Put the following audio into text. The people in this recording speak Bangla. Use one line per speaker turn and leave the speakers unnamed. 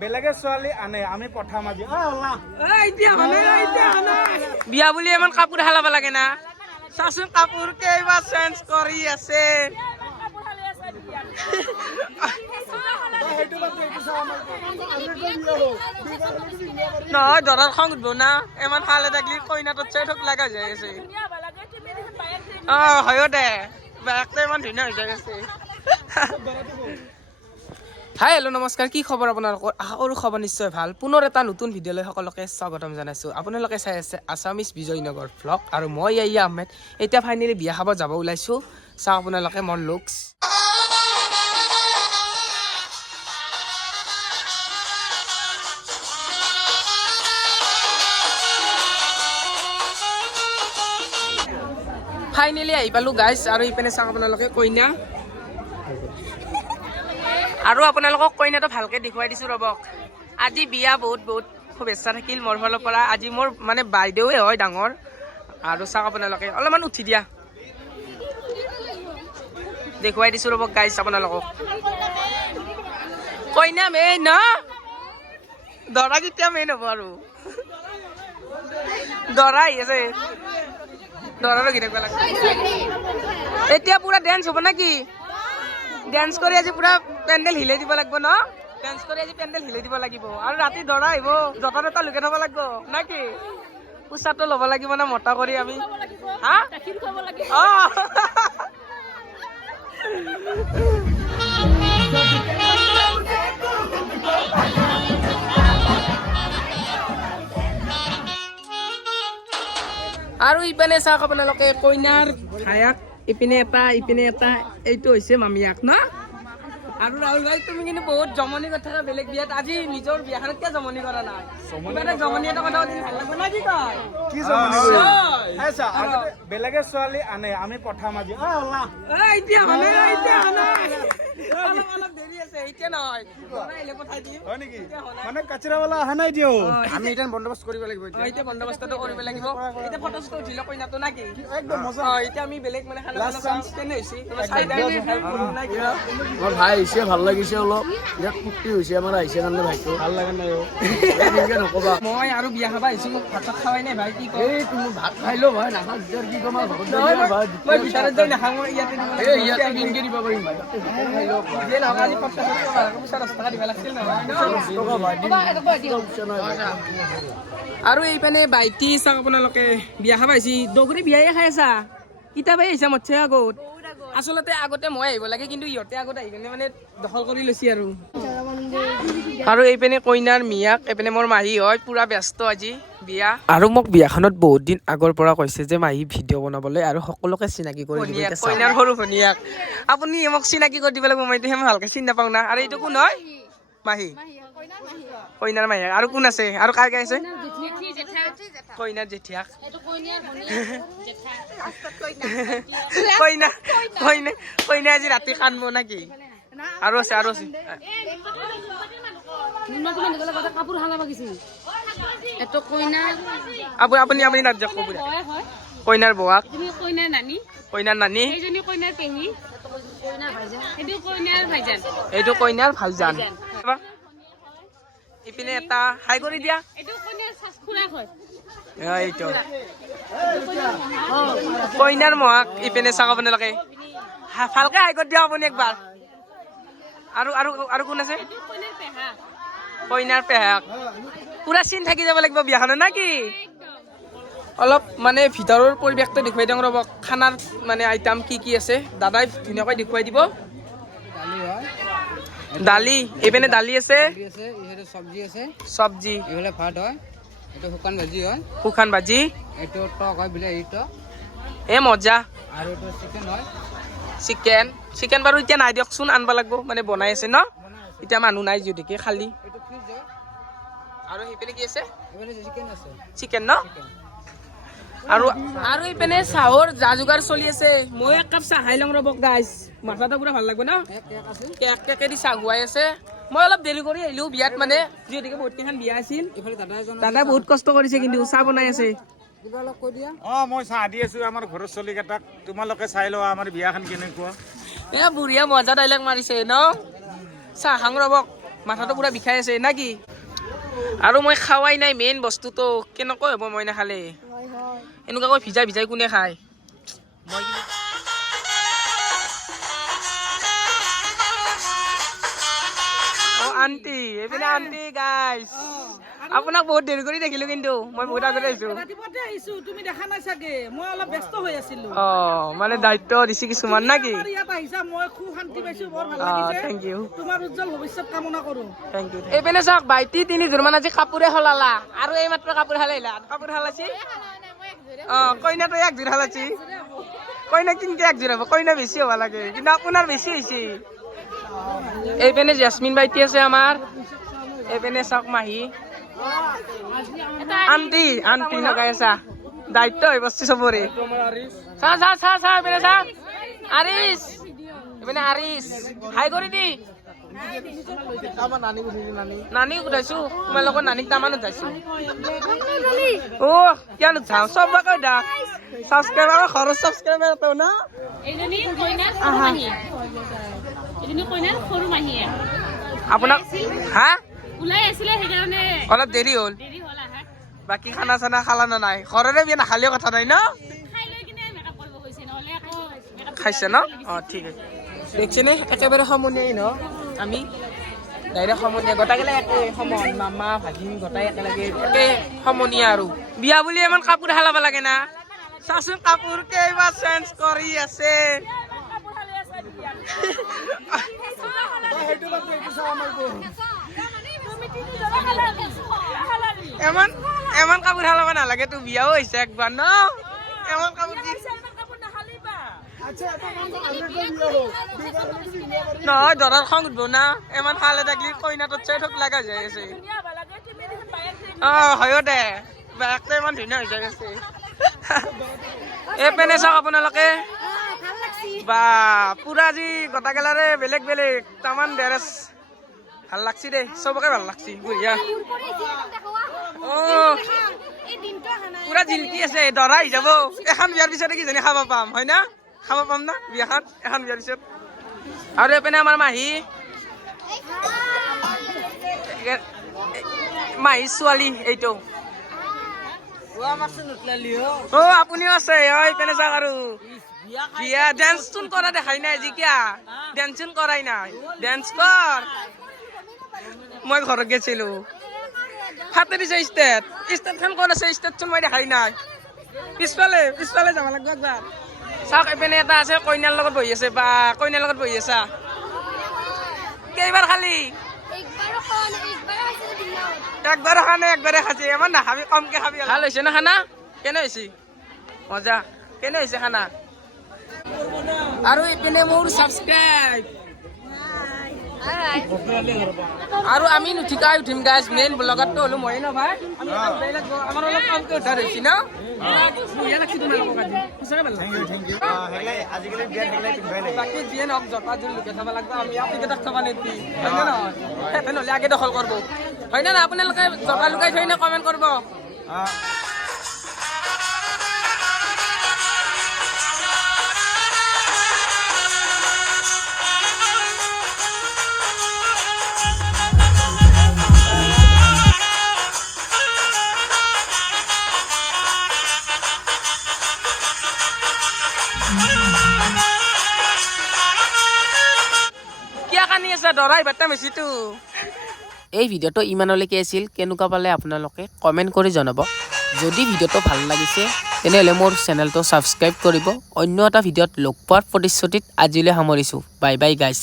বেলেগে ছোৱালী আনে, আমি পঠাম আজি।
বিয়া বুলি ইমান কাপোৰ হালাব লাগে না। চাচোন কাপোৰ কেইবাৰ চেঞ্জ কৰি আছে। নহয়, দৰাৰ খং উঠব না। ইমান হালে থাকলি কইনাটোত চাই থক লাগা যাই আছে। অ, হয় দে। বেগটো ইমান ধুনীয়া হৈ যাই আছে। হাই হেল্ল' নমস্কাৰ, কি খবৰ আপোনালোকৰ? আশা কৰোঁ খবৰ নিশ্চয় ভালো। পুনৰ এটা নতুন ভিডিঅ'লৈ সকলোকে স্বাগতম জনাইছোঁ। আপোনালোকে চাই আছে আছামিজ বিজয়নগৰ ভ্লগ আৰু মই ইয়াই আহমেদ। এতিয়া ফাইনেলি বিয়া খাব যাব ওলাইছোঁ। চাওঁ আপোনালোকে মোৰ লুকছ ফাইনেলি আহি পালোঁ গাইজ আৰু ইপিনে চাওক আপোনালোকে কইনা। আৰু আপোনালোকক কইনাটো ভালকৈ দেখুৱাই দিছোঁ ৰ'বক আজি বিয়া বহুত বহুত শুভেচ্ছা থাকিল মোৰ ফালৰ পৰা। আজি মোৰ মানে বাইদেউৱে হয় ডাঙৰ। আৰু চাওক আপোনালোকে অলপমান উঠি দিয়া। দেখুৱাই দিছোঁ ৰ'বক গাইজ আপোনালোকক। কইনা মেইন ন? দৰা কেতিয়া মেইন হ'ব আৰু? দৰা আহি আছে। দৰাৰো গীত লাগিব এতিয়া পুৰা ডেন্স হ'ব নেকি? ডেন্স কৰি আজি পুৰা পেণ্ডেল হিলাই দিব লাগিব ন? ডেন্স কৰি আজি পেণ্ডেল হিলাই দিব লাগিব। আৰু ৰাতি দৰা আহিব। জতন এটা লুকাই থব লাগিব। নে কি? পোচাটো ল'ব লাগিব না মতা কৰি আমি। হা? অ। আৰু ইপিনে চাওক আপোনালোকে কইনাৰ ভায়াক। ইপিনে এটা ইপিনে এটা এইটো হৈছে মামীয়াক ন? আৰু ৰাহুল ভাই তুমি কিন্তু বহুত জমনি কথা বেলেগ বিয়াত আজি নিজৰ বিয়াখনত কিয় জমনি কৰা নাই। কিবা এটা জমনি এটা কথা পাতি ভালো লাগব না কি কয়? কি জমনি
বেলেগে ছোৱালী আনে আমি পঠাম আজি এতিয়া
নাই, এতিয়া হোৱা হয় হোৱা
নাই। মানে কাচিৰাৱালা অহা নাই দিও
আমি এতিয়া বন্দোবস্ত কৰিব লাগিব এতিয়া। বন্দোবস্তটো কৰিব লাগিব। এতিয়া ফটো চটো উঠিলে কইনাটো না কি একদম মজা। অ, এতিয়া আমি বেলেগ মানে খানা Last চানা chance. কেনে হৈছে? মোৰ ভাই আহিছে ভালো লাগিছে অলপ। ইয়াত ফূৰ্তি হৈছে আমাৰ আহিছে কাৰণে ভাইটো। ভালো লাগে নাই নকবা। মই আৰু বিয়া খাবা আহিছো মোক ভাত চাত খাৱাই নাই ভাই কি কয়
এই তুমি ভাত খাই লো ভাই নাখাওঁ কি কম মই-
ভাই ভিতৰত যাই নাখাওঁ ইয়াতে
এই ইয়াতে কিনকে দিব পাৰিম ভাই।
আৰু এইপিনে বাইটি চাওক আপোনালোকে বিয়া খাব আহিছি দগৰি বিয়াই খাই আছা? কিতাপ আহিছা মতছে আগত? আচলতে আগতে মই আহিব লাগে কিন্তু ইহঁতে আগত আহি কিনে মানে দখল কৰি লৈছে আৰু। আৰু এইপিনে কইনাৰ মিয়াক এইপিনে মোৰ মাহী হয় পুৰা ব্যস্ত আজি বিয়া। আৰু মোক বিয়াখনত বহুত দিন আগৰ পৰা কৈছে যে মাহী ভিডিঅ' বনাবলৈ আৰু সকলোকে চিনাকি কৰি দিব কইনাৰ সৰু ভনীয়াক। আপুনি মোক চিনাকি কৰি দিব লাগিব মই এতিয়া ভালকে চিনি নাপাওঁ না। আৰু এইটো কোন হয়? মাহী। কইনাৰ মাহীয়েক আৰু কোন আছে? আৰু কাৰ কাৰ আছে? কইনাৰ জেঠিয়াক। কইনা কইনা কইনা আজি ৰাতি কান্দব নেকি? আৰু আছে আৰু আছে। আপুনি আপুনি নাযাওক কইনাৰ বৌৱাক। কইনাৰ নানি। কইনাৰ নানি কইনাৰ এইটো কইনাৰ ভাইজান। ইপিনে এটা হাই কৰি দিয়া। এইটো কইনাৰ মহাক ইপিনে চাওক আপোনালোকে ভালকে হাই কৰি দিয়ক আপুনি একবাৰ। আৰু আৰু আৰু কোন আছে? কইনাৰ পেহাক। পুৰা চিন থাকি যাব লাগিব বিয়াখনত না কি? অলপ মানে ভিতৰৰ পৰিৱেশটো দেখুৱাই দিওঁ ৰ'ব। খানাৰ মানে আইটেম কি কি আছে? দাদাই ধুনীয়াকৈ দেখুৱাই দিব। দালি এইপিনে দালি আছে। চব্জি আছে। চব্জি।
এইফালে ভাত হয়। এইটো শুকান ভাজি হয়। শুকান ভাজি। এইটো টক হয় বিলাহী টক। এ মজা। আৰু এইটো চিকেন হয়।
চিকেন। চিকেন বাৰু এতিয়া নাই দিয়কচোন আনব লাগিব। মানে বনাই আছে ন? এতিয়া মানুহ নাই যদিকে খালি। আৰু সেইপিনে কি আছে? চিকেন আছে। চিকেন ন? আৰু আৰু এইপিনে চাহৰ যা যোগাৰ চলি আছে। মই এক কাপ চাহ খাই লওঁ ৰ'ব গাইছ মাথাটো পুৰা ভালো লাগব ন? কেক কেকেদি চাহ খুৱাই আছে। মই অলপ দেৰি কৰি আহিলো বিয়াত মানে। যিহেতুকে বহুত কেইখন বিয়া আছিল। দাদা দাদাই বহুত কষ্ট কৰিছে কিন্তু চাহ বনাই আছে।
অ মই চাহ দি আছো আমাৰ ঘৰৰ ছোৱালীকেইটাক। তোমালোকে চাই লোৱা আমাৰ বিয়াখন কেনেকুৱা।
এ বুঢ়ীয়ে মজা ডাইলগ মাৰিছে ন? চাহ খাং ৰ'বক মাথাটো পুৰা বিষাই আছে না কি? আৰু মই খাৱাই নাই মেইন বস্তুটো। কেনেকৈ হ'ব মই নাখালে? এনেকুৱাকৈ ভিজাই ভিজাই কোনে খায়? মই আণ্টি এইপিনে আণ্টি গাইছ আপোনাক বহুত দেৰি কৰি দেখিলো কিন্তু মই বহুত আগতে আহিছো। ৰাতিপুৱাতে আহিছো তুমি দেখা নাই চাগে? মই অলপ ব্যস্ত হৈ আছিলো। অ মানে দায়িত্ব দিছে কিছুমান না কি আমাৰ ইয়াত আহিছা মই খুব শান্তি পাইছো বৰ ভালো লাগিছে। থেংক ইউ তোমাৰ উজ্জ্বল ভৱিষ্যত কামনা কৰো। থেংক ইউ এইপিনে চাওক ভাইটি তিনিযোৰ মান আজি কাপোৰে সলালা। আৰু এই মাত্ৰ কাপোৰ সলাইলা। কাপোৰ সলাইছি। অ কইনাটো একযোৰ সলাইছি কইনা কিনকে একযোৰ হ'ব, কইনা বেছি হ'ব লাগে, কিন্তু আপোনাৰ বেছি হৈছে। এইপিনে জেচমিন ভাইটি আছে আমাৰ এইপিনে চাওক মাহী। আন্টি আন্টি লগাই আছা। দায়িত্ব হৈ বস্তু চবৰে। চা চা চা চা এইপিনে চা। আৰিছ এইপিনে আৰিছ। হাই কৰি দি। নানীক উঠাইছো? তোমালোকৰ নানীক তামান উঠাইছো অ কিয় নুঠাও চবকে দা। ছাবস্ক্ৰাইবাৰ ঘৰৰ ছাবস্ক্ৰাইবাৰ তো না? আপোনাক হা? অলপ দেৰি হ'ল। বাকী খানা চানা খালা নে নাই? ঘৰৰে বিয়া নাখালেও কথা নাই ন? খাইছে ন? অ ঠিক আছে। দেখিছেনে? একেবাৰে সমনীয়াই ন? আমি ডাইৰেক্ট সমনীয়া গোটাইগিলা একে সমান মামা ভাগিন গোটাই একেলগে একে সমনীয়া আৰু। বিয়া বুলি ইমান কাপোৰ হালাব লাগে না। চাচোন কাপোৰ কেইবাৰ চেঞ্জ কৰি আছে। এমান এমান কাপোৰ হালাব নালাগে তোৰ বিয়াও হৈছে একবাৰ ন? এমান কাপোৰ নহয়, দৰাৰ খং উঠব না। ইমান খালে থাকিলে কইনাটোত চাই থক লগা যাই আছে। অ, হয় দে। বেগটো ইমান ধুনীয়া হৈ যাই আছে। এই পেনে চাওক আপোনালোকে। বা, পুৰা আজি গোটাগেলাৰে বেলেগ বেলেগ, তামান ড্ৰেছ। ভালো লাগছি দেই, চবকে ভালো লাগছি, বঢ়িয়া। অ, পুৰা জিলকি আছে দৰা আহি যাব। এখন বিয়াৰ পিছতে কিজানি খাব পাম, হয় না? খাব পাম না বিয়াখন এখন বিয়াৰ পিছত আৰু এইপিনে আমাৰ মাহী। এ- মাহী ছোৱালী এইটো। অ আপুনিও আছে অ এইপিনে চাওক আৰু। বিয়া ডেন্স চোন কৰা দেখাই নাই আজি কিয়া। ডেন্স চোন কৰাই নাই। ডেন্স কৰ। মই ঘৰত গেছিল। হাতে দিছে ষ্টেট ষ্টেটখন ক'ত আছে ষ্টেট চোন মই দেখাই নাই। পিছফালে পিছফালে যাব লাগিব একবাৰ। চাওক এইপিনে এটা আছে কইনাৰ লগত বহি আছে বা কইনাৰ লগত বহি আছা? কেইবাৰ খালি? একবাৰ খানে একবাৰে খাইছে ইমান নাখাবি কমকে খাবি ভালো হৈছে না খানা? কেনে হৈছে? মজা। কেনে হৈছে খানা? আৰু এইপিনে মোৰ ছাবস্ক্ৰাইব আৰু আমি নুঠিকাই উঠিম গাইজ মেইন ব্লগাৰটো হ'লো মই আমি লাগব। আমাৰ অলপ কমকে উঠা হৈছে ন? ভালো লাগছে বাকী যিয়ে নহওক জোতা জোৰ লুকাই থব লাগব। আমি আপীকেইটাক থবা নেকি? হয় নে নহয়? সেহেঁতে নহ'লে আগে দখল কৰিব। হয় নে নহয়? আপোনালোকে জোতা লুকাই থৈ নে কমেণ্ট কৰিব? কিয় আছে, দৰাই বাৰ্তা মেচিটো। এই ভিডিঅ'টো ইমানলৈকে আছিল, কেনেকুৱা পালে আপোনালোকে কমেণ্ট কৰি জনাব। যদি ভিডিঅ'টো ভালো লাগিছে, তেনেহ'লে মোৰ চেনেলটো ছাবস্ক্ৰাইব কৰিব। অন্য এটা ভিডিঅ'ত লগ পোৱাৰ প্ৰতিশ্ৰুতিত আজিলৈ সামৰিছোঁ। বাই বাই গাইছ